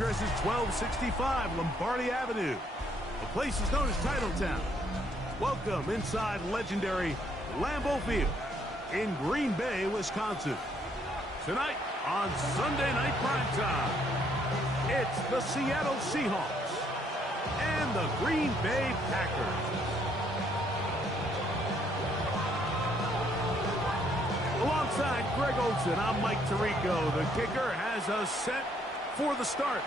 address is 1265 Lombardi Avenue. The place is known as Titletown. Welcome inside legendary Lambeau Field in Green Bay, Wisconsin. Tonight on Sunday Night Primetime, it's the Seattle Seahawks and the Green Bay Packers. Alongside Greg Olsen, I'm Mike Tirico. The kicker has us set for the start.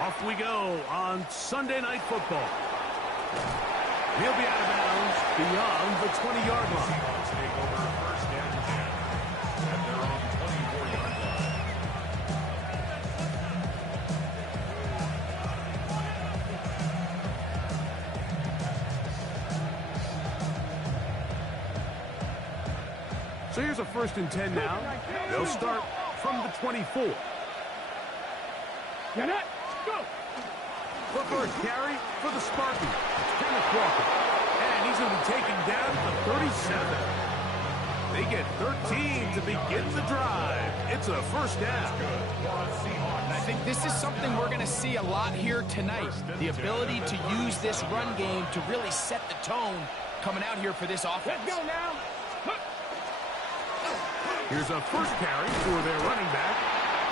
Off we go on Sunday Night Football. He'll be out of bounds beyond the 20-yard line. Seahawks take over first down and 10 at their own 24-yard line. So here's a 1st and 10 now. They'll start from the 24. Get it! Go! The first carry for the Sparky. Kenneth Walker. And he's going to be taken down at the 37. They get 13 to begin the drive. It's a first down. And I think this is something we're going to see a lot here tonight. The ability to use this run game to really set the tone coming out here for this offense. Let's go now! Here's a first carry for their running back.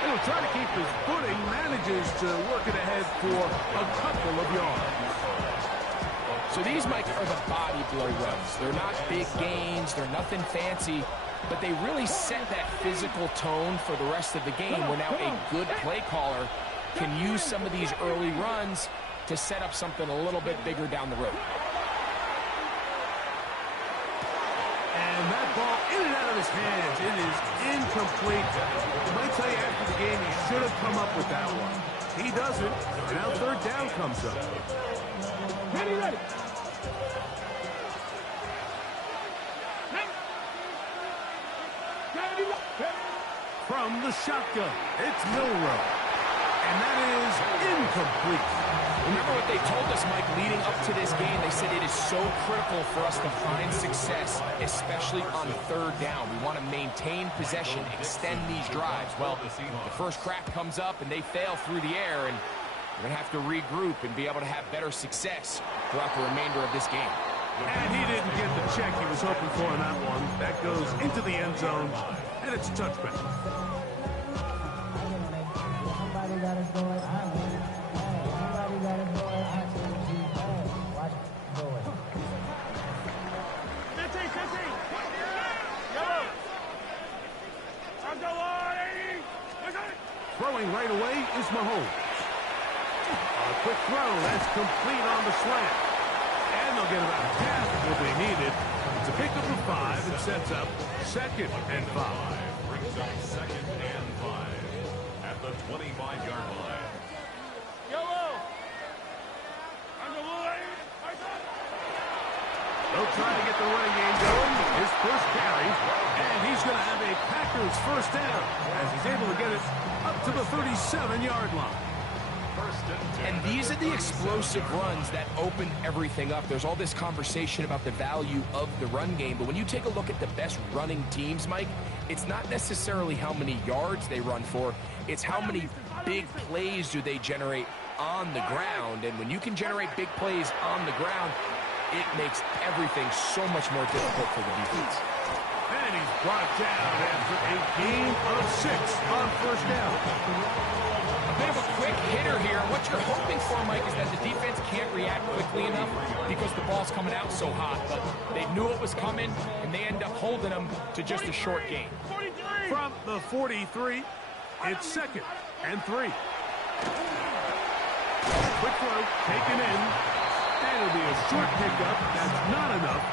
And he'll try to keep his footing, manages to work it ahead for a couple of yards. So these, Mike, are the body blow runs. They're not big gains, they're nothing fancy, but they really set that physical tone for the rest of the game where now a good play caller can use some of these early runs to set up something a little bit bigger down the road. And that ball in and out of his hands. It is incomplete. I might tell you after the game he should have come up with that one. He doesn't. And now 3rd down comes up. Ready! From the shotgun, it's Milrow. And that is incomplete. Remember what they told us, Mike, leading up to this game. They said it is so critical for us to find success, especially on 3rd down. We want to maintain possession, extend these drives. Well, the first crack comes up and they fail through the air, and we're going to have to regroup and be able to have better success throughout the remainder of this game. And he didn't get the check he was hoping for in that one. That goes into the end zone, and it's a touchback. Somebody got us going. Somebody got us going. Watch it. Go away. 15! Yellow! Let's go, Lord! Throwing right away is Mahomes. A quick throw. That's complete on the slant. And they'll get about half of what they needed. It's a pickup of 5 and sets up 2nd and 5. Brings up 2nd and 5 at the 25-yard line. Yellow! They'll try to get the running game going. His first carry. And he's going to have a Packers first down as he's able to get it up to the 37-yard line. And these are the explosive runs that open everything up. There's all this conversation about the value of the run game, but when you take a look at the best running teams, Mike, it's not necessarily how many yards they run for, it's how many big plays do they generate on the ground. And when you can generate big plays on the ground, it makes everything so much more difficult for the defense. And he's brought down after a gain of 6 on first down. A bit of a quick hitter here. What you're hoping for, Mike, is that the defense can't react quickly enough because the ball's coming out so hot. But they knew it was coming, and they end up holding them to just a short gain. From the 43, it's 2nd and 3. Quick throw, taken in. And it'll be a short pickup. That's not enough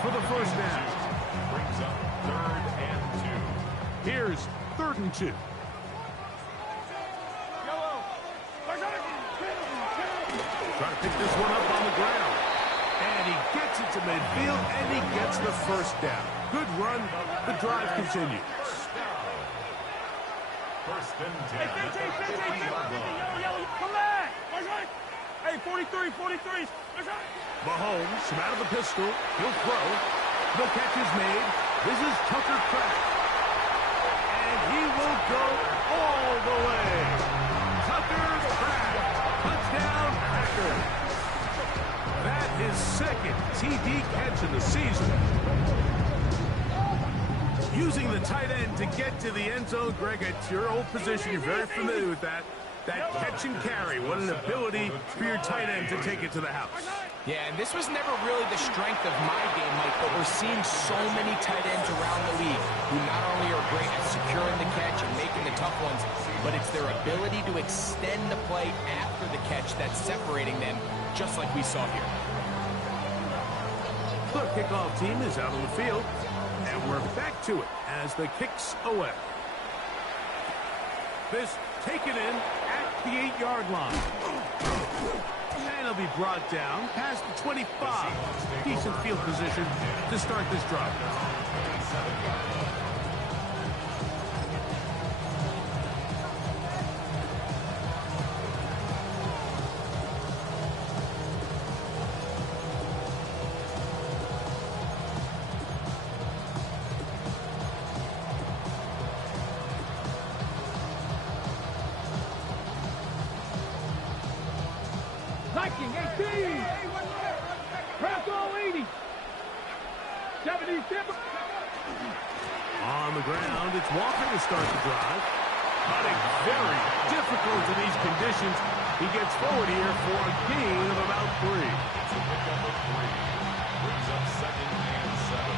for the first down. Brings up 3rd and 2. Here's 3rd and 2. Trying to pick this one up on the ground. And he gets it to midfield, and he gets the first down. Good run. The drive continues. First and 10 at the 50-yard line. Come back! Hey, 43! Mahomes from out of the pistol. He'll throw. The catch is made. This is Tucker Kraft. And he will go all the way. Tucker Kraft second TD catch of the season. Using the tight end to get to the end zone, Greg, it's your old position. You're very familiar with that. That catch and carry, what an ability for your tight end to take it to the house. Yeah, and this was never really the strength of my game, Mike, but we're seeing so many tight ends around the league who not only are great at securing the catch and making the tough ones, but it's their ability to extend the play after the catch that's separating them, just like we saw here. The kickoff team is out on the field, and we're back to it as the kick's away. This taken in at the 8-yard line. And he'll be brought down past the 25. Decent field position to start this drive. Liking 18. Press all 80. 77. On the ground, it's Walker to start the drive. Cutting very difficult in these conditions. He gets forward here for a gain of about 3. It's a pickup of 3. Brings up 2nd and 7.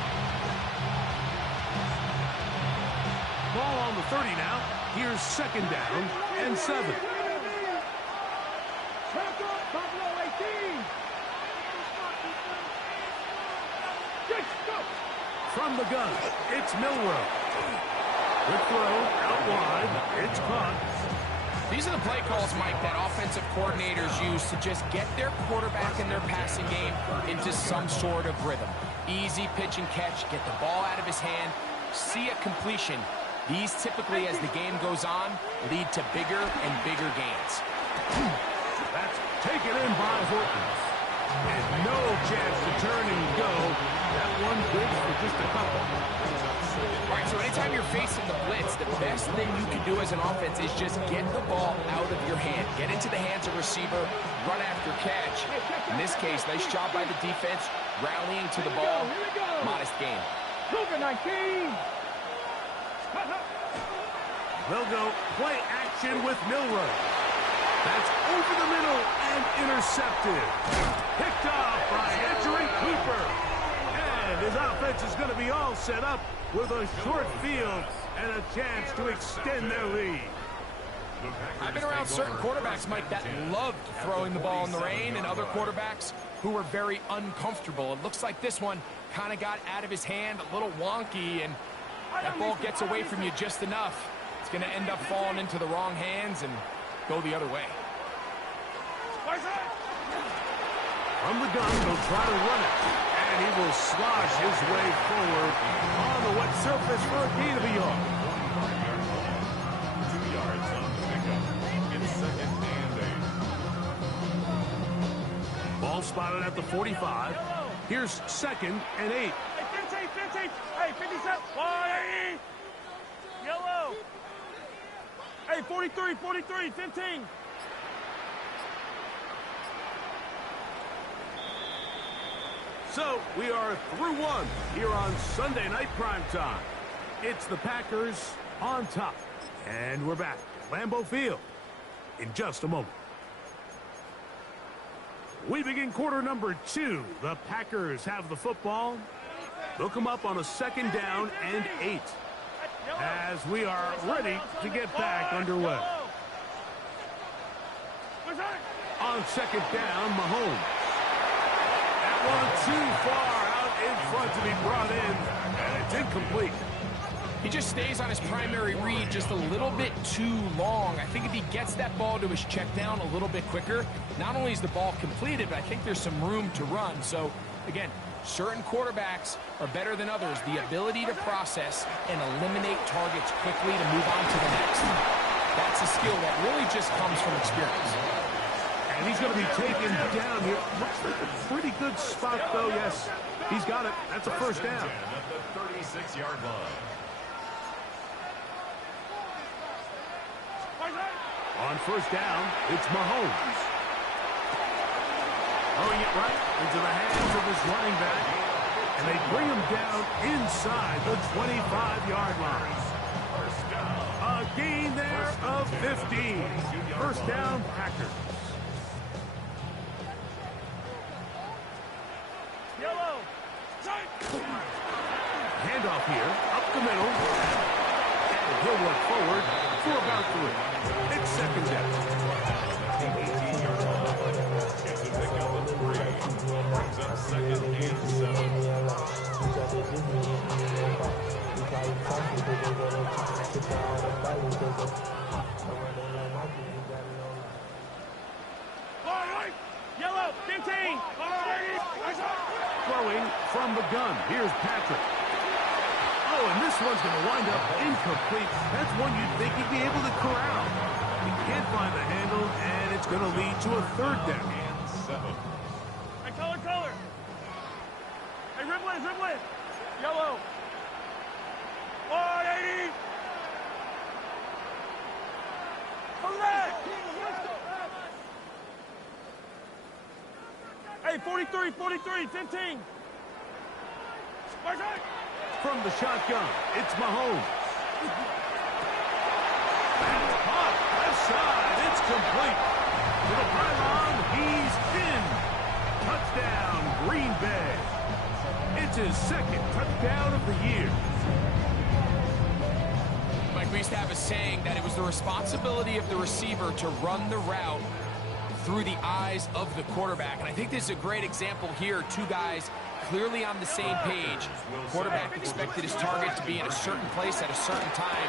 Ball on the 30 now. Here's 2nd down and 7. Press up. Buffalo 18. From the gun, it's Milrow. Quick throw, out wide, it's caught. These are the play calls, Mike, that offensive coordinators use to just get their quarterback in their passing game into some sort of rhythm. Easy pitch and catch, get the ball out of his hand, see a completion. These typically, as the game goes on, lead to bigger and bigger gains. That's taken in by Horton. And no chance to turn and go. That one good for just a couple. All right, so anytime you're facing the blitz, the best thing you can do as an offense is just get the ball out of your hand. Get into the hands of receiver, run after catch. In this case, nice job by the defense, rallying to the ball. Modest gain. Luka 19. They'll go play action with Milrow. That's over the middle and intercepted. Picked off by Edgerrin Cooper. And his offense is going to be all set up with a short field and a chance to extend their lead. I've been around certain quarterbacks, Mike, that loved throwing the ball in the rain, and other quarterbacks who were very uncomfortable. It looks like this one kind of got out of his hand, a little wonky, and that ball gets away from you just enough. It's going to end up falling into the wrong hands and go the other way. From the gun, he'll try to run it. And he will slosh his way forward on the wet surface for a gain of a yard. 2 yards on the pickup. It's 2nd and 8. Ball spotted at the 45. Here's 2nd and 8. Hey, 15. Hey, 57. 40. Yellow. Hey, 43, 15. So we are through one here on Sunday Night Primetime. It's the Packers on top. And we're back at Lambeau Field in just a moment. We begin quarter number 2. The Packers have the football. They'll come up on a 2nd down and 8 as we are ready to get back underway. On 2nd down, Mahomes. That one too far out in front to be brought in, and it's incomplete. He just stays on his primary read just a little bit too long. I think if he gets that ball to his check down a little bit quicker, not only is the ball completed, but I think there's some room to run. So, again, certain quarterbacks are better than others. The ability to process and eliminate targets quickly to move on to the next. That's a skill that really just comes from experience. And he's going to be taken down here. Looks like a pretty good spot, though. Yes, he's got it. That's a first down. At the 36-yard line. On first down, it's Mahomes. Throwing it right into the hands of his running back. And they bring him down inside the 25-yard line. A gain there of 15. First down, Packers. Yellow. Handoff here, up the middle. And he'll work forward for about 3. It's second down. Gets a pickup of 3. Brings up second and 7. Yellow. 15. Throwing from the gun. Here's Patrick. Oh, and this one's going to wind up incomplete. That's one you'd think he'd be able to corral. He can't find the handle, and it's going to lead to a third down. And 7. Hey, color. Hey, Riblin. Yellow. 180. Hey, 43, 15. From the shotgun, it's Mahomes. That's caught. Left side. It's complete. To the pylon, he's in. Touchdown, Green Bay. It's his second touchdown of the year. Mike, we used to have a saying that it was the responsibility of the receiver to run the route through the eyes of the quarterback. And I think this is a great example here. Two guys clearly on the same page. Quarterback expected his target to be in a certain place at a certain time.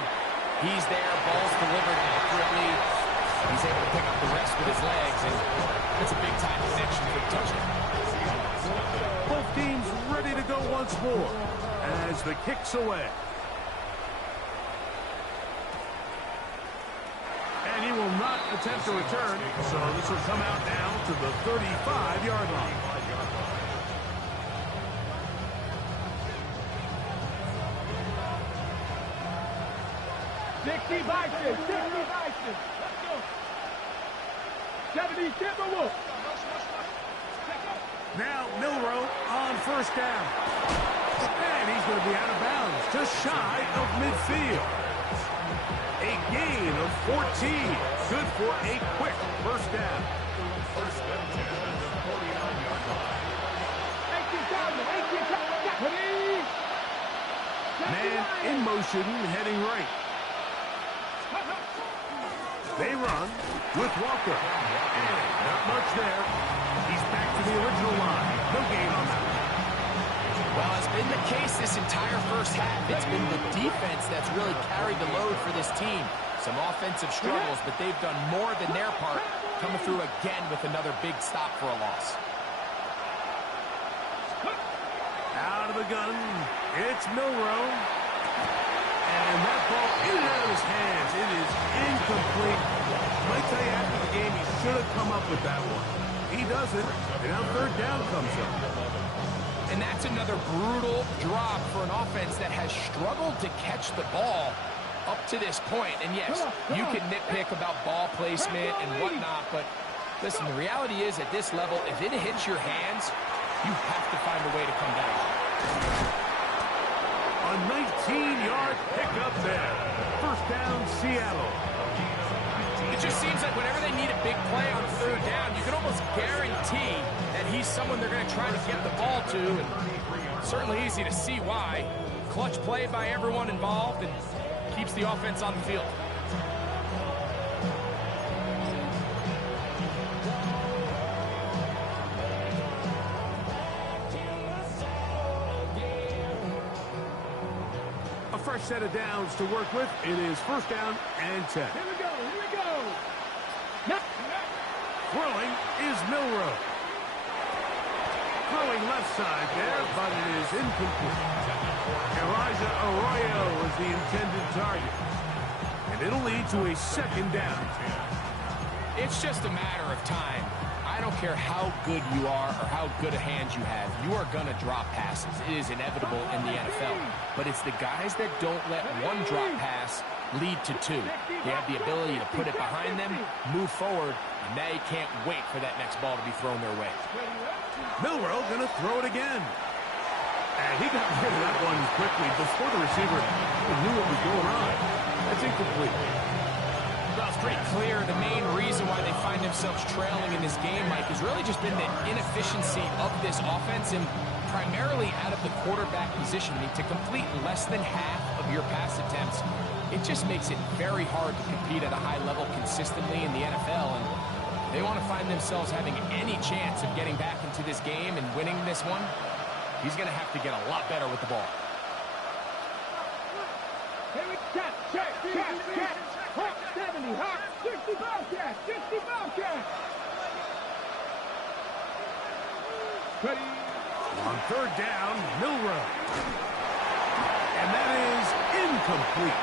He's there, ball's delivered accurately. He's able to pick up the rest with his legs, and that's a big-time connection for the touchdown. Both teams ready to go once more as the kick's away. And he will not attempt to return, so this will come out now to the 35-yard line. Dixie Bison. Let's go. 70 Timberwolves. Now Milroe on first down. And he's going to be out of bounds, just shy of midfield. A gain of 14. Good for a quick first down. First and 10 at the 49-yard line. Man in motion, heading right. They run with Walker. And not much there. He's back to the original line. No gain on that. Well, it's been the case this entire first half. It's been the defense that's really carried the load for this team. Some offensive struggles, but they've done more than their part, coming through again with another big stop for a loss. Out of the gun, it's Milroe. And that ball in and out of his hands. It is incomplete. Might tell you after the game he should have come up with that one. He doesn't, and now third down comes up. And that's another brutal drop for an offense that has struggled to catch the ball up to this point. And yes, you can nitpick about ball placement and whatnot, but listen, the reality is at this level, if it hits your hands, you have to find a way to come down. A 19-yard pickup there. First down, Seattle. It just seems like whenever they need a big play on third down, you can almost guarantee that he's someone they're going to try to get the ball to. And certainly easy to see why. Clutch play by everyone involved and keeps the offense on the field. A fresh set of downs to work with. It is first down and 10. Here we go. Throwing is Milroe. Throwing left side there, but it is incomplete. Elijah Arroyo is the intended target. And it'll lead to a second down. It's just a matter of time. I don't care how good you are or how good a hand you have, you are going to drop passes. It is inevitable in the NFL. But it's the guys that don't let one drop pass lead to 2. They have the ability to put it behind them, move forward, and they can't wait for that next ball to be thrown their way. Milroe going to throw it again. And he got rid of that one quickly before the receiver knew what was going on. That's incomplete. Well, it's pretty clear the main reason why they find themselves trailing in this game, Mike, has really just been the inefficiency of this offense and primarily out of the quarterback position. I mean, to complete less than half of your pass attempts, it just makes it very hard to compete at a high level consistently in the NFL. And they want to find themselves having any chance of getting back into this game and winning this one. He's going to have to get a lot better with the ball. Check. Hawk 70, Hawk 60 Bobcat, 60 Bobcat. Ready. On third down, Milroe. And that is incomplete.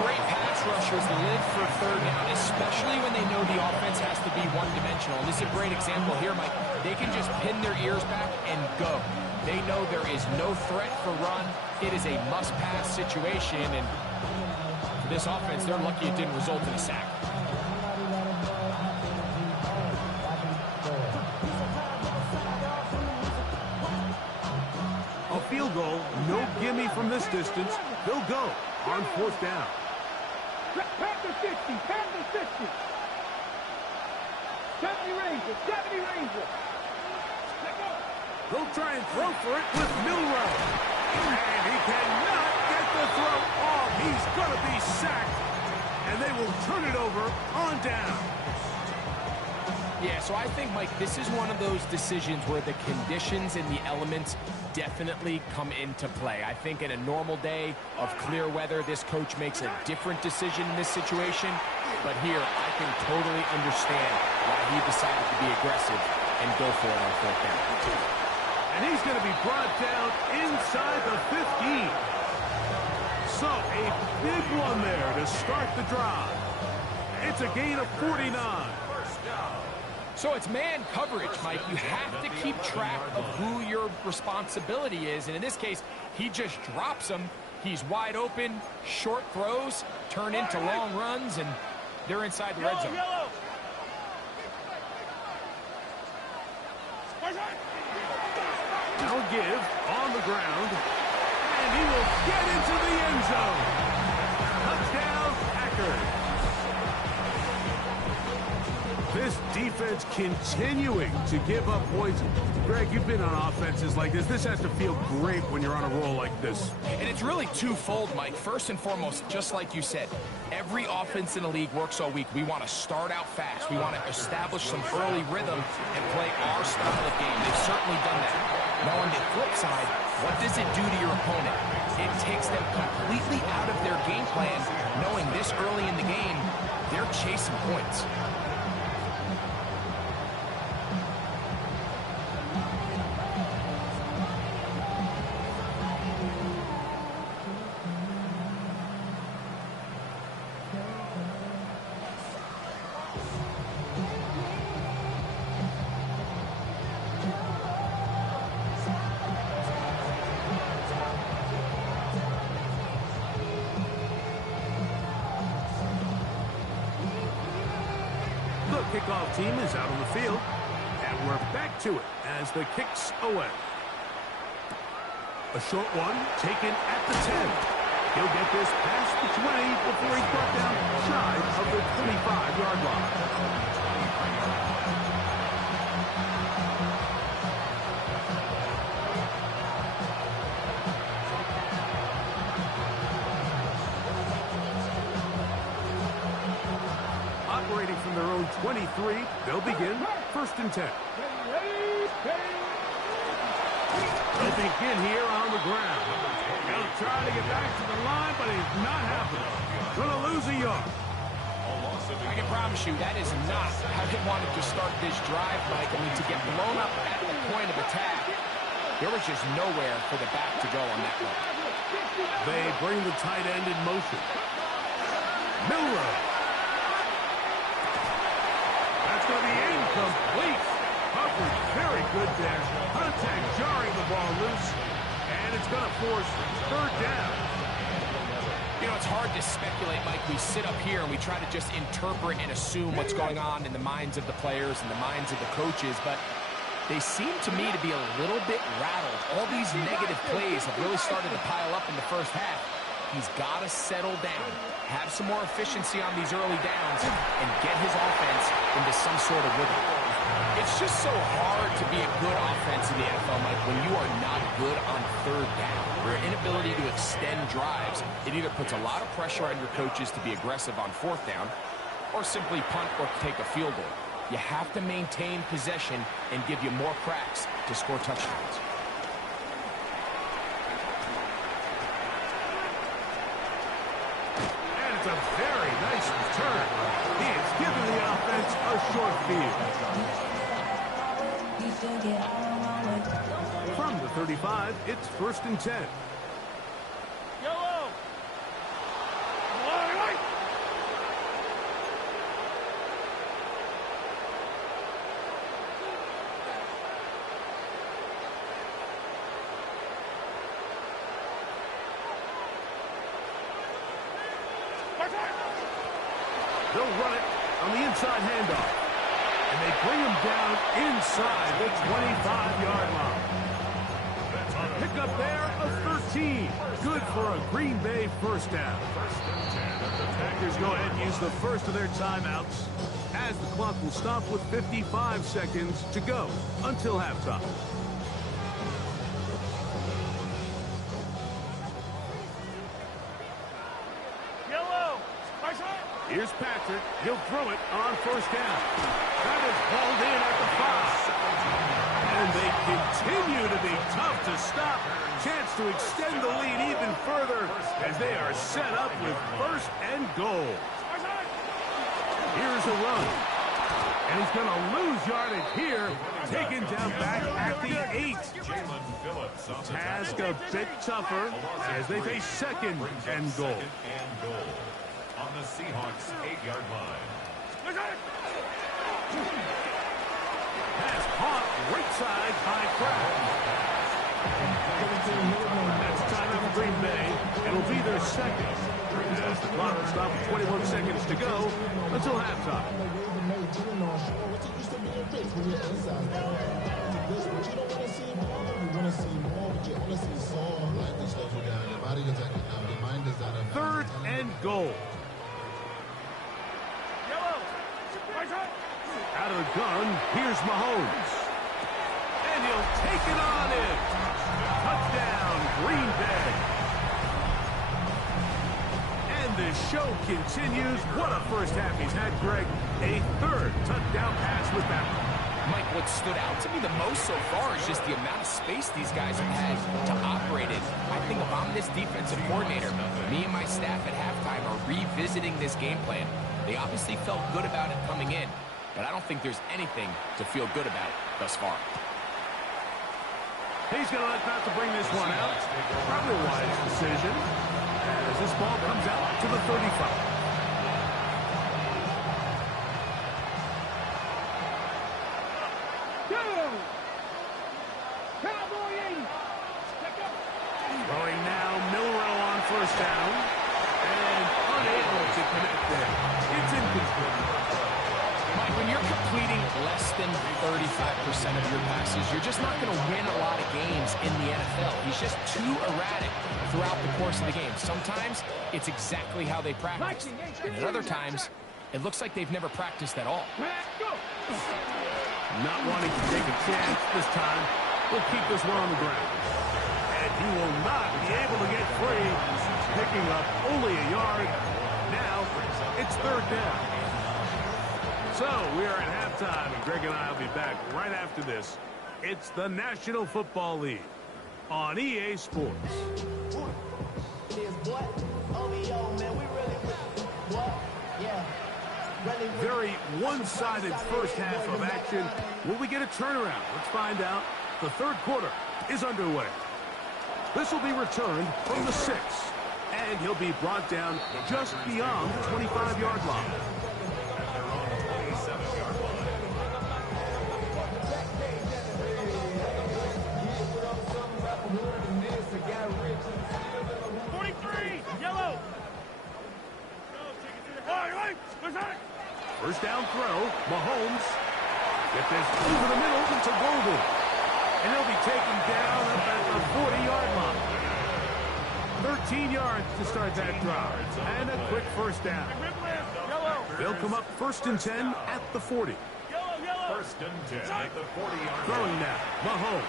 Great pass rushers live for third down, especially when they know the offense has to be one-dimensional. And this is a great example here, Mike. They can just pin their ears back and go. They know there is no threat for run. It is a must-pass situation, and for this offense, they're lucky it didn't result in a sack. A field goal, no gimme from this distance. They'll go on fourth down. Panther 60, Panther 60. 70 Ranger, 70 Ranger. Let go. They'll try and throw for it with Milroe. And he cannot get the throw off. He's going to be sacked. And they will turn it over on down. Yeah, so I think, Mike, this is one of those decisions where the conditions and the elements definitely come into play. I think in a normal day of clear weather, this coach makes a different decision in this situation. But here, I can totally understand why he decided to be aggressive and go for it on fourth down. And he's going to be brought down inside the 15. So a big one there to start the drive. It's a gain of 49. So it's man coverage, Mike. You have to keep track of who your responsibility is. And in this case, he just drops him. He's wide open, short throws, turn into long runs, and they're inside the red zone. Now give on the ground, and he will get into the end zone. Touchdown, Packers. This defense continuing to give up points. Greg, you've been on offenses like this. This has to feel great when you're on a roll like this. And it's really twofold, Mike. First and foremost, just like you said, every offense in the league works all week. We want to start out fast. We want to establish some early rhythm and play our style of game. They've certainly done that. Now, on the flip side, what does it do to your opponent? It takes them completely out of their game plan, knowing this early in the game, they're chasing points. Kickoff team is out on the field, and we're back to it as the kick's away. A short one taken at the 10. He'll get this past the 20 before he's brought down shy of the 25-yard line. Operating from their own 23, they'll begin first and 10. They'll begin here on the ground. They'll try to get back to the line, but it's not happening. Gonna lose a yard. I can promise you that is not how they wanted to start this drive, Mike. I mean, to get blown up at the point of attack, there was just nowhere for the back to go on that one. They bring the tight end in motion. Milroe. That's going to be incomplete. Coverage very good there. Contact jarring the ball loose. And it's going to force third down. You know, it's hard to speculate, Mike. We sit up here and we try to just interpret and assume what's going on in the minds of the players and the minds of the coaches, but they seem to me to be a little bit rattled. All these negative plays have really started to pile up in the first half. He's got to settle down, have some more efficiency on these early downs, and get his offense into some sort of rhythm. It's just so hard to be a good offense in the NFL, Mike, when you are not good on third down. Your inability to extend drives, it either puts a lot of pressure on your coaches to be aggressive on fourth down, or simply punt or take a field goal. You have to maintain possession and give you more cracks to score touchdowns. And it's a very nice return. He has given the offense a short field. From the 35, it's 1st and 10. Yellow. They'll run it on the inside handoff. And they bring him down inside the 25-yard line. Pick up there of 13. Good for a Green Bay first down. Packers go ahead and use the first of their timeouts as the clock will stop with 55 seconds to go until halftime. Here's Patrick. He'll throw it on first down. That is hauled in at the 5. And they continue to be tough to stop. Chance to extend the lead even further as they are set up with 1st and goal. Here's a run. And he's going to lose yardage here. Taken down back at the 8. Task a bit tougher as they face 2nd and goal. On the Seahawks 8-yard line. Pass caught right side by Kraft. That's time out for Green Bay. It'll be their 2nd. As the clock will stop with 21 seconds to go until halftime. Third and goal. Out of the gun, here's Mahomes. And he'll take it on in. Touchdown, Green Bay. And the show continues. What a first half he's had, Greg. A 3rd touchdown pass with that one. Mike, what stood out to me the most so far is just the amount of space these guys have had to operate in. I think if I'm this defensive coordinator, me and my staff at halftime are revisiting this game plan. They obviously felt good about it coming in, but I don't think there's anything to feel good about thus far. He's going to elect not to bring this one out. Probably a wise decision as this ball comes out to the 35. Throwing now, Milrow on first down. And unable to connect there. It's incomplete. Mike, when you're completing less than 35% of your passes, you're just not going to win a lot of games in the NFL. He's just too erratic throughout the course of the game. Sometimes it's exactly how they practice. And at other times, it looks like they've never practiced at all. Not wanting to take a chance this time. We'll keep this one on the ground. And he will not be able to get free. Picking up only a yard. Now, it's 3rd down. So, we are at halftime, and Greg and I will be back right after this. It's the National Football League on EA Sports. Very one-sided first half of action. Will we get a turnaround? Let's find out. The 3rd quarter is underway. This will be returned from the 6, and he'll be brought down just beyond the 25-yard line. first down throw. Mahomes. Get this over the middle to Golden. And he'll be taken down up at the 40-yard line. 13 yards to start that drive. And a quick first down. They'll come up 1st and 10 at the 40. 1st and 10 at the 40-yard line. Throwing now. Mahomes.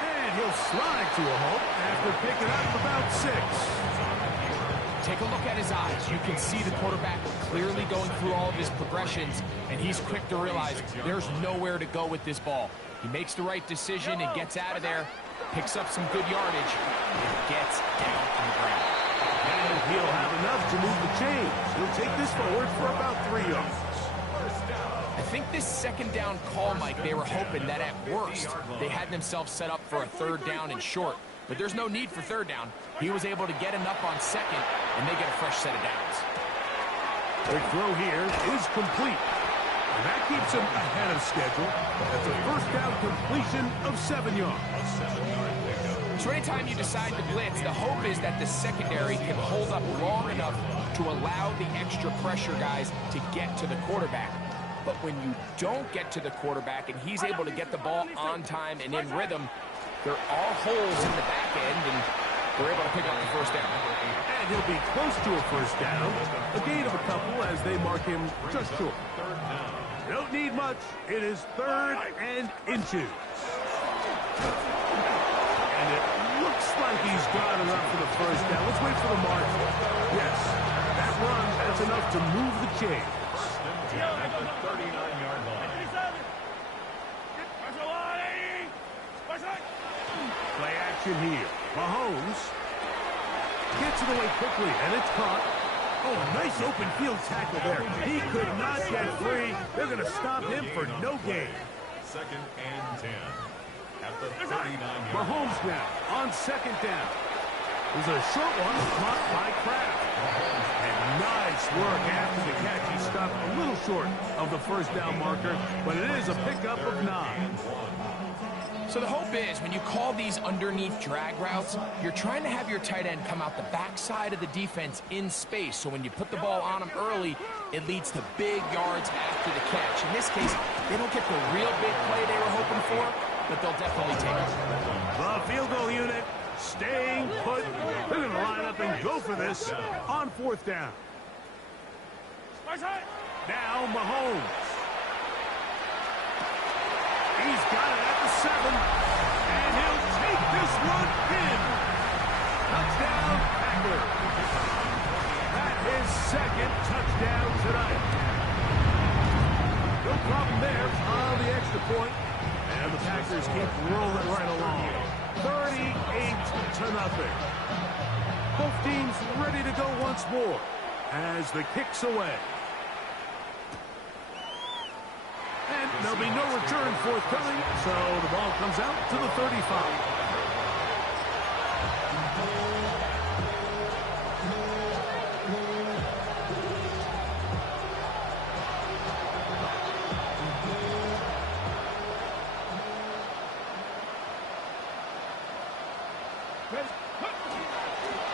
And he'll slide to a halt after picking up about 6. Take a look at his eyes. You can see the quarterback clearly going through all of his progressions, and he's quick to realize there's nowhere to go with this ball. He makes the right decision and gets out of there, picks up some good yardage, and gets down on the ground. And he'll have enough to move the chains. He'll take this forward for about 3 yards. I think this 2nd down call, Mike, they were hoping that at worst they had themselves set up for a 3rd down and short. But there's no need for 3rd down. He was able to get enough on 2nd, and they get a fresh set of downs. The throw here is complete. And that keeps him ahead of schedule. That's a 1st down completion of 7 yards. So anytime you decide to blitz, the hope is that the secondary can hold up long enough to allow the extra pressure guys to get to the quarterback. But when you don't get to the quarterback and he's able to get the ball on time and in rhythm, there are holes in the back end, and they're able to pick up the 1st down. And he'll be close to a 1st down. A gain of a couple as they mark him just short. Don't need much. It is 3rd and inches. And it looks like he's got enough for the 1st down. Let's wait for the mark. Yes, that run, that's enough to move the chains. At the 39-yard line. Play action here. Mahomes gets it away quickly, and it's caught. Oh, nice open field tackle there. He could not get free. They're going to stop him for no gain. 2nd and 10 at the 39-yard line. Mahomes now on 2nd down. There's a short one caught by Kraft. And nice work after the catch. He stopped a little short of the 1st down marker, but it is a pickup of 9. So the hope is when you call these underneath drag routes, you're trying to have your tight end come out the backside of the defense in space. So when you put the ball on him early, it leads to big yards after the catch. In this case, they don't get the real big play they were hoping for, but they'll definitely take it. The field goal unit staying put. They're going to line up and go for this on 4th down. Now Mahomes. He's got it at the 7, and he'll take this one in. Touchdown, Packers. That is 2nd touchdown tonight. No problem there on the extra point, and the Packers keep rolling right along. 38-0. Both teams ready to go once more as the kick's away. And there'll be no return forthcoming, so the ball comes out to the 35.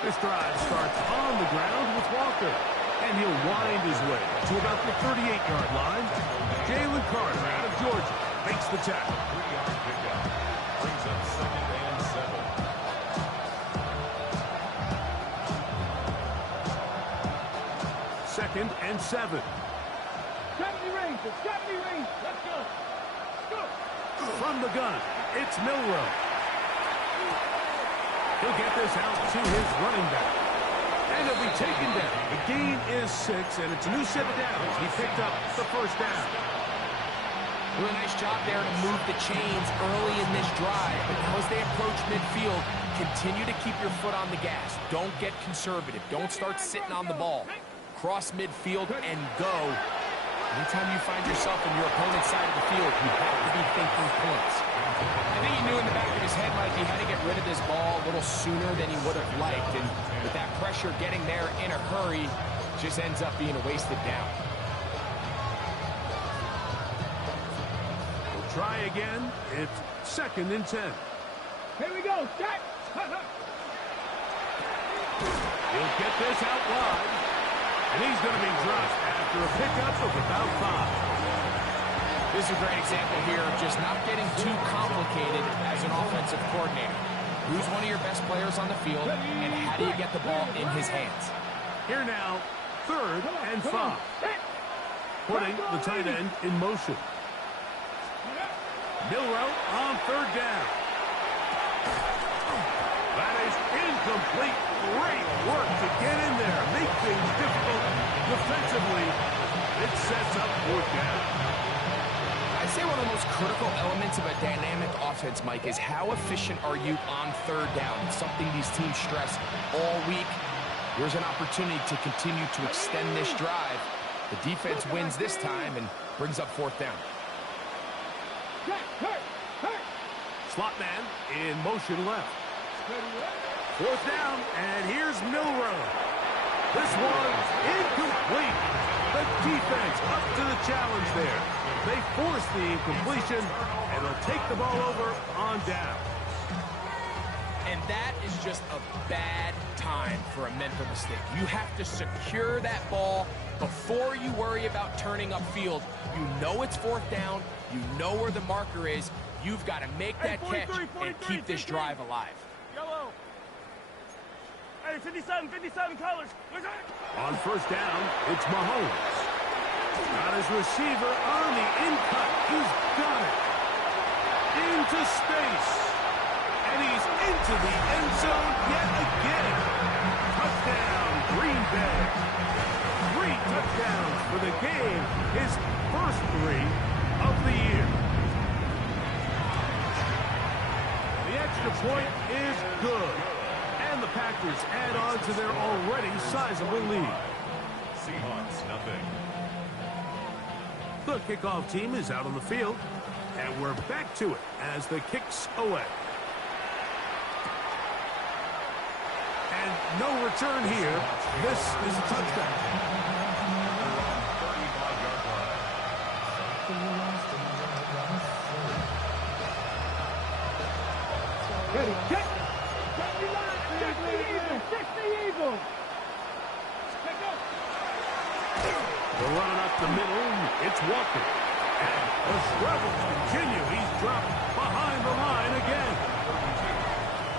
This drive starts on the ground with Walker, and he'll wind his way to about the 38-yard line. Jalen Carter out of Georgia makes the tackle. 3-yard pickup. Brings up 2nd and 7. 2nd and 7. 70 Rangers, 70 Rangers. Let's go. Go. From the gun, it's Milrow. He'll get this out to his running back. And he'll be taken down. The gain is 6, and it's a new set of downs. He picked up the 1st down. Really nice job there to move the chains early in this drive. But now as they approach midfield, continue to keep your foot on the gas. Don't get conservative. Don't start sitting on the ball. Cross midfield and go. Anytime you find yourself in your opponent's side of the field, you have to be thinking points. I think he knew in the back of his head, Mike, he had to get rid of this ball a little sooner than he would have liked. And with that pressure getting there in a hurry, just ends up being a wasted down. We'll try again. It's 2nd and 10. Here we go. Set. He'll get this out wide. And he's going to be dropped after a pickup of about 5. This is a great example here of just not getting too complicated as an offensive coordinator. Who's one of your best players on the field, and how do you get the ball in his hands? Here now, 3rd and 5. Putting the tight end in motion. Milroe on 3rd down. That is incomplete. Great work to get in there. Make things difficult defensively. It sets up 4th down. I'd say one of the most critical elements of a dynamic offense, Mike, is how efficient are you on 3rd down? It's something these teams stress all week. Here's an opportunity to continue to extend this drive. The defense wins this time and brings up 4th down. Slot man in motion left. 4th down, and here's Milroe. This one's incomplete. The defense up to the challenge there. They force the incompletion, and they'll take the ball over on down. And that is just a bad time for a mental mistake. You have to secure that ball before you worry about turning upfield. You know it's 4th down. You know where the marker is. You've got to make that catch and keep this drive alive. Yellow. Hey, 57 colors. On 1st down, it's Mahomes. Got his receiver on the in-cut. He's got it. Into space. And he's into the end zone yet again. Touchdown, Green Bay. 3 touchdowns for the game. His first 3 of the year. The extra point is good. And the Packers add on to their already sizable lead. Seahawks, nothing. The kickoff team is out on the field, and we're back to it as the kick's away. And no return here. This is a touchdown. 35-yard line. Ready, check. Check the Eagles. They're running up the middle. It's Walker. And the struggles continue. He's dropped behind the line again.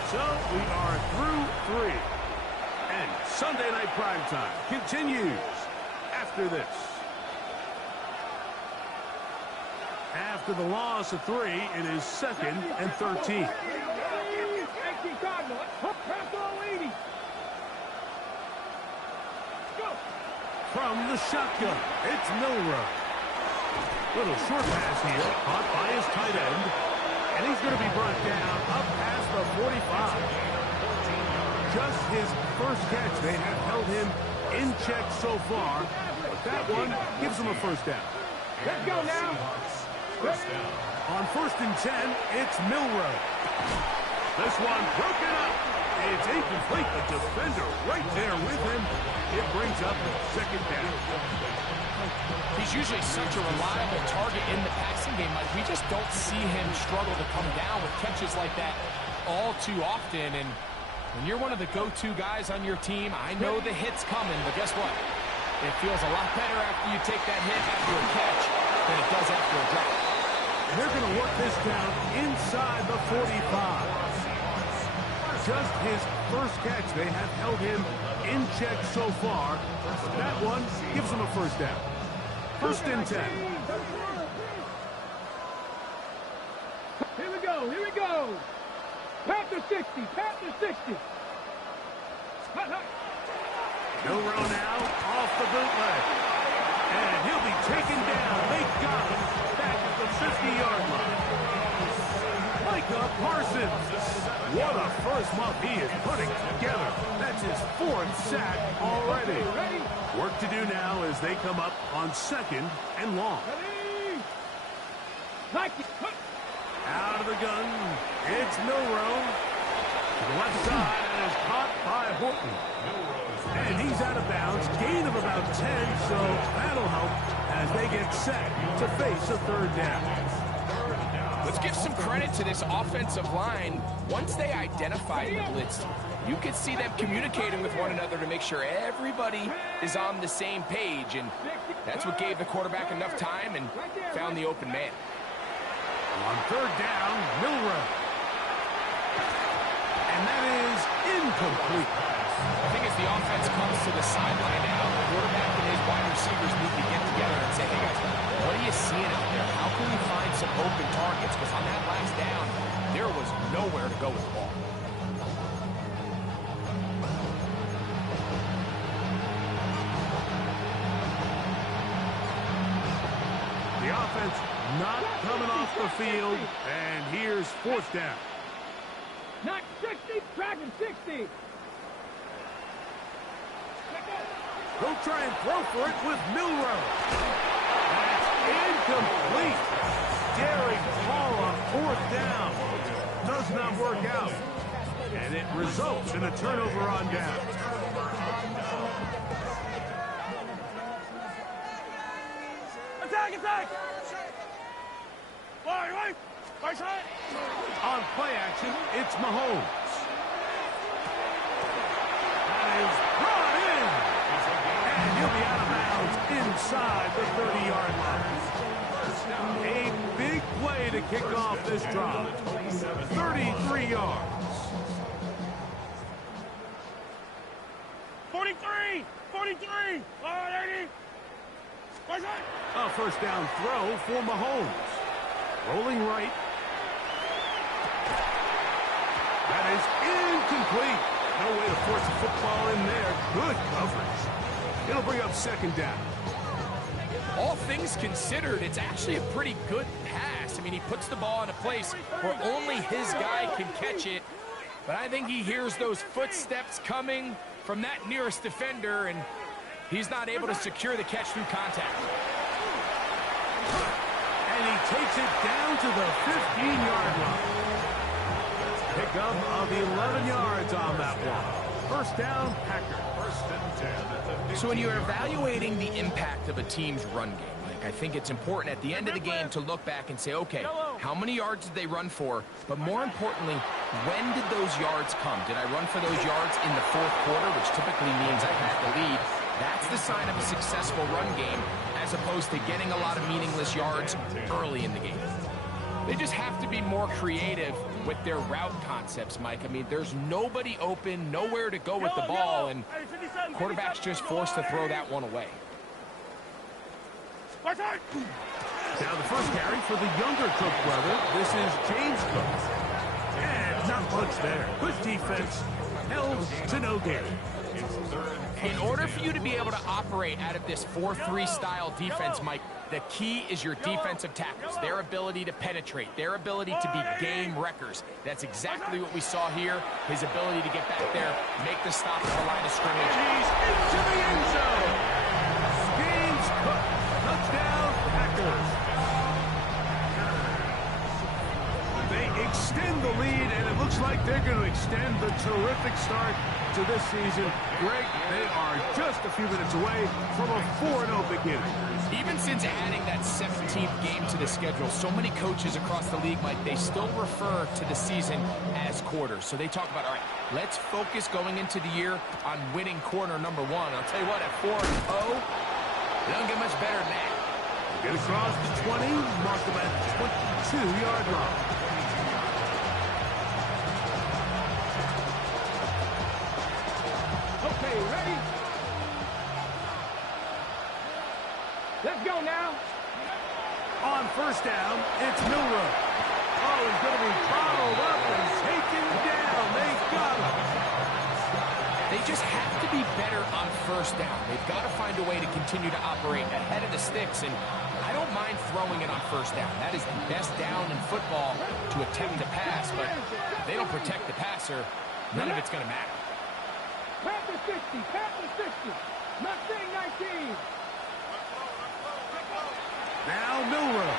So we are through 3. And Sunday Night Primetime continues after this. After the loss of 3, it is 2nd and 13. From the shotgun, it's Milroe. Little short pass here, caught by his tight end. And he's going to be brought down up past the 45. Just his first catch. They have held him in check so far. But that one gives him a 1st down. Let's go now. First down. On 1st and 10, it's Milroe. This one broken up. It's incomplete. The defender right there with him. It brings up 2nd down. He's usually such a reliable target in the passing game. Like, we just don't see him struggle to come down with catches like that all too often. And when you're one of the go-to guys on your team, I know the hit's coming, but guess what? It feels a lot better after you take that hit after a catch than it does after a drop. They're going to work this down inside the 45. Just his first catch. They have held him in check so far. But that one gives him a 1st down. 1st and 10. Here we go. Panther 60. Milroe now off the bootleg. And he'll be taken down. They got him back at the 50-yard line. Micah Parsons. What a first month he is putting together. That's his 4th sack already. Work to do now as they come up on 2nd and long. Out of the gun, it's Milroe. To the left side and is caught by Horton. And he's out of bounds. Gain of about 10, so that'll help as they get set to face a 3rd down. Let's give some credit to this offensive line. Once they identify the blitz, you can see them communicating with one another to make sure everybody is on the same page, and that's what gave the quarterback enough time and found the open man. On third down, Milroe. And that is incomplete. I think as the offense comes to the sideline now, the quarterback and his wide receivers need to get together and say, hey guys, what are you seeing out there? How can we find some open targets? Because on that last down, there was nowhere to go with the ball. The offense not coming off the field, and here's fourth down. Not 60, tracking 60. He'll try and throw for it with Milroe. That's incomplete. Daring Paul on fourth down. Does not work out. And it results in a turnover on down. Attack, attack! Right. On play action, it's Mahomes. That is brought in. And he'll be out of bounds inside the 30-yard line. A big play to kick off this drive. 33 yards. 43! A first down throw for Mahomes. Rolling right. That is incomplete. No way to force a football in there. Good coverage. It'll bring up second down. All things considered, it's actually a pretty good pass. I mean, he puts the ball in a place where only his guy can catch it. But I think he hears those footsteps coming from that nearest defender, and he's not able to secure the catch through contact. And he takes it down to the 15-yard line. Pickup of 11 yards on that one. First down, Packers. So when you're evaluating the impact of a team's run game, Mike, I think it's important at the end of the game to look back and say, okay, how many yards did they run for? But more importantly, when did those yards come? Did I run for those yards in the fourth quarter, which typically means I had the lead? That's the sign of a successful run game, as opposed to getting a lot of meaningless yards early in the game. They just have to be more creative with their route concepts, Mike. I mean, there's nobody open, nowhere to go with the ball, and quarterback's just forced to throw that one away. Now the first carry for the younger Cook brother. This is James Cook. And not much there. Good defense. Held to no gain. In order for you to be able to operate out of this 4-3 style defense, Mike, the key is your defensive tackles, their ability to penetrate, their ability to be game wreckers. That's exactly what we saw here, his ability to get back there, make the stop at the line of scrimmage. He's into the end zone. James Cook, touchdown, Packers. They extend the lead, and it looks like they're going to extend the terrific start to this season. Greg, they are just a few minutes away from a 4-0 beginning. Even since adding that 17th game to the schedule, so many coaches across the league, Mike, they still refer to the season as quarters. So they talk about, all right, let's focus going into the year on winning quarter number one. I'll tell you what, at 4-0, it don't get much better than that. Get across the 20, mark them at 22-yard line. Okay, ready? Let's go now. On first down, it's Milroe. Oh, he's going to be bottled up and taken down. They got him. They just have to be better on first down. They've got to find a way to continue to operate ahead of the sticks, and I don't mind throwing it on first down. That is the best down in football to attempt to pass, but if they don't protect the passer, none of it's going to matter. Pat the 60, pat the 60. Not saying 19. Now Milroe.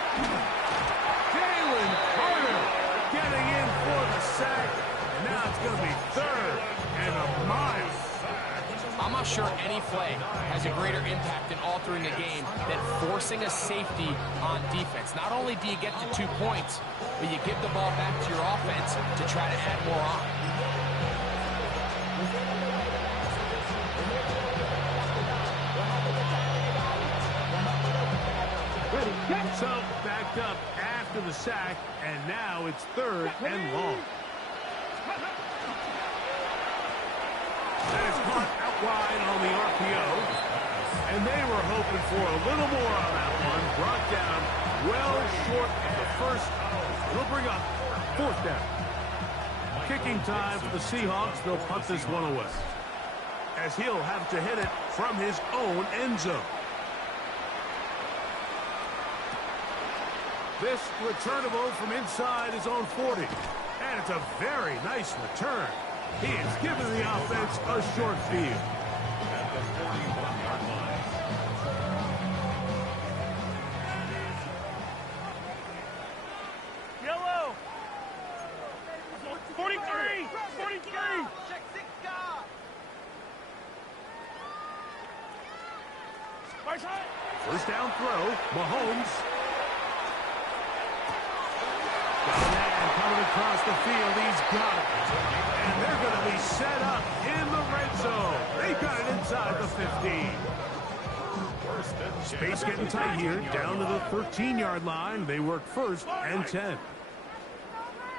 Jalen Carter getting in for the sack. And now it's going to be third and a mile. I'm not sure any play has a greater impact in altering a game than forcing a safety on defense. Not only do you get to 2 points, but you give the ball back to your offense to try to add more on. Ready, get. So backed up after the sack, and now it's 3rd and long. That is caught out wide on the RPO, and they were hoping for a little more on that one. Brought down well short of the first. It'll bring up 4th down. Kicking time for the Seahawks. They'll punt this one away, as he'll have to hit it from his own end zone. This returnable from inside his own 40. And it's a very nice return. He is giving the offense a short field. At the 41-yard line. Yellow. 43. 43. Check 6 guard. Right side. First down throw. Mahomes. Got a man coming across the field. He's got it. And they're going to be set up in the red zone. They got it inside the 15. Space getting tight here. Down to the 13-yard line. They work 1st and 10.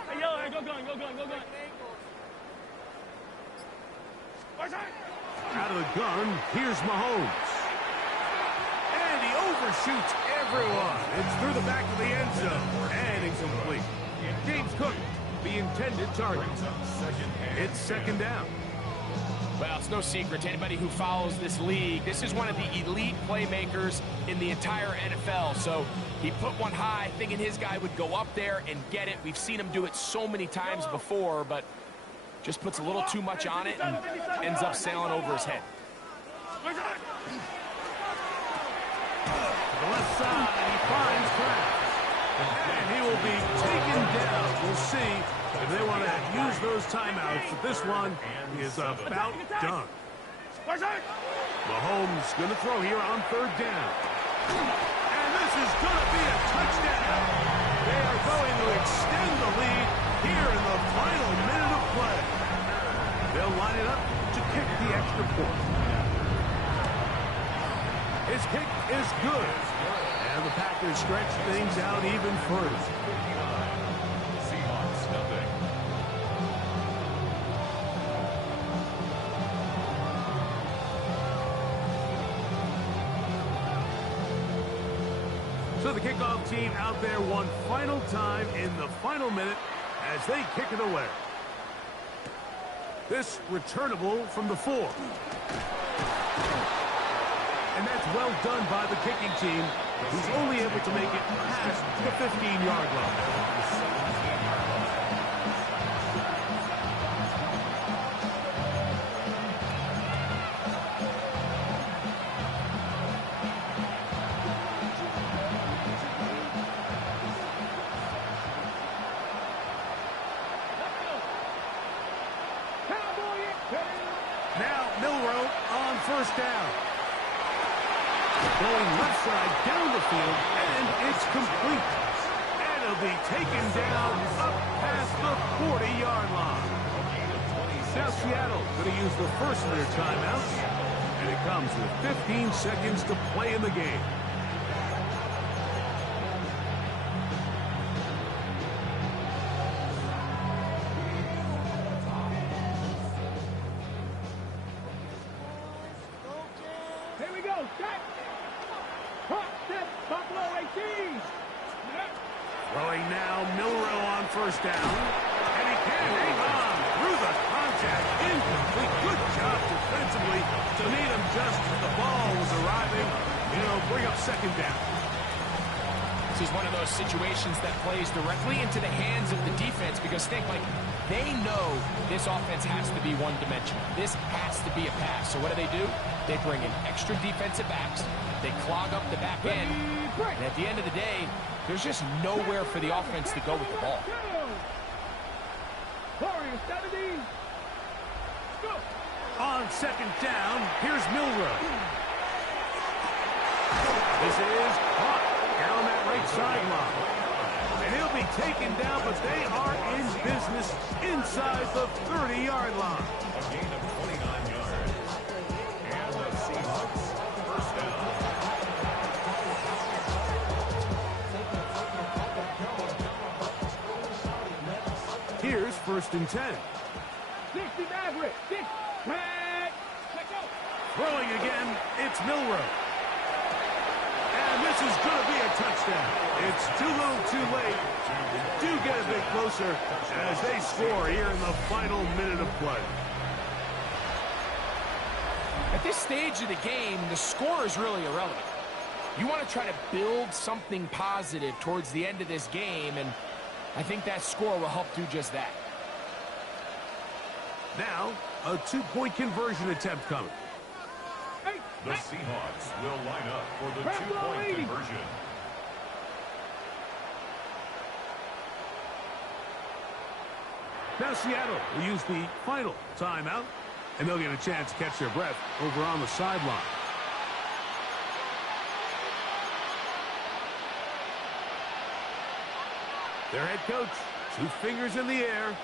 Hey, yellow, hey, go gun, go gun, go gun. Right side. Out of the gun, here's Mahomes. And he overshoots everyone. It's through the back of the end zone. And incomplete. James Cook, the intended target. It's 2nd down. Well, it's no secret to anybody who follows this league. This is one of the elite playmakers in the entire NFL. So he put one high, thinking his guy would go up there and get it. We've seen him do it so many times before, but just puts a little too much on it and ends up sailing over his head. The left side, he finds Kraft. And he will be taken down. We'll see if they want to use those timeouts. But this one is about done. Mahomes going to throw here on 3rd down. And this is going to be a touchdown. They are going to extend the lead here in the final minute of play. They'll line it up to kick the extra point. His kick is good. And the Packers stretch things out even further. Seahawks, nothing. So the kickoff team out there one final time in the final minute as they kick it away. This returnable from the 4. And that's well done by the kicking team, who's only able to make it past the 15-yard line. Now Milroe on 1st down. Going left side down the field, and it's complete. And it'll be taken down up past the 40-yard line. Now Seattle going to use the first of their timeouts, and it comes with 15 seconds to play in the game. Here we go, set. Hot step, Buffalo 18. Throwing now, Milroe on 1st down. And he can't hang on through the contact. Incomplete. Good job defensively to meet him just as the ball was arriving. Bring up 2nd down. This is one of those situations that plays directly into the hands of the defense because think, like, they know this offense has to be one-dimensional. This has to be a pass. So what do? They bring in extra defensive backs. They clog up the back end. And at the end of the day, there's just nowhere for the offense to go with the ball. Warriors 70. Go. On 2nd down, here's Milroe. This is caught down that right sideline. And he'll be taken down, but they are in business inside the 30-yard line. A gain of Here's 1st and 10. 60 Maverick. 6. Red. Let go. Throwing again, it's Milroe. And this is going to be a touchdown. It's too little too late. They do get a bit closer as they score here in the final minute of play. At this stage of the game, the score is really irrelevant. You want to try to build something positive towards the end of this game, and I think that score will help do just that. Now, a 2-point conversion attempt coming. The Seahawks will line up for the 2-point conversion. Now Seattle will use the final timeout, and they'll get a chance to catch their breath over on the sideline. Their head coach, 2 fingers in the air.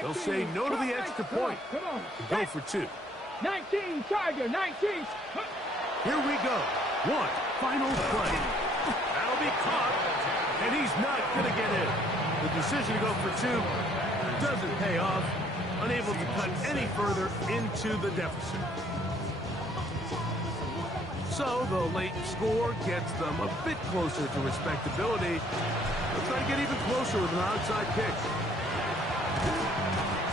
They'll say no to the extra point and go for 2. 19, Charger, 19. Here we go. 1 final play. That'll be caught, and he's not going to get in. The decision to go for 2 doesn't pay off. Unable to cut any further into the deficit. So the late score gets them a bit closer to respectability. They'll try to get even closer with an onside kick.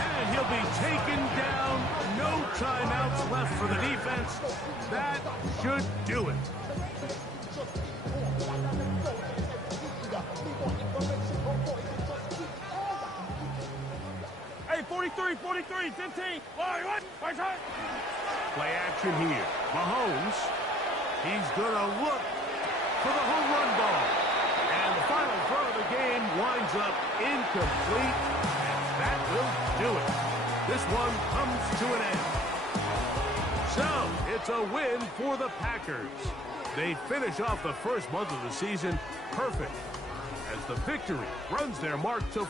And he'll be taken down. No timeouts left for the defense. That should do it. Hey, 43, 43, 15. Play action here. Mahomes, he's going to look for the home run ball. And the final throw of the game winds up incomplete. And that will do it. This one comes to an end. So, it's a win for the Packers. They finish off the first month of the season perfect, as the victory runs their mark to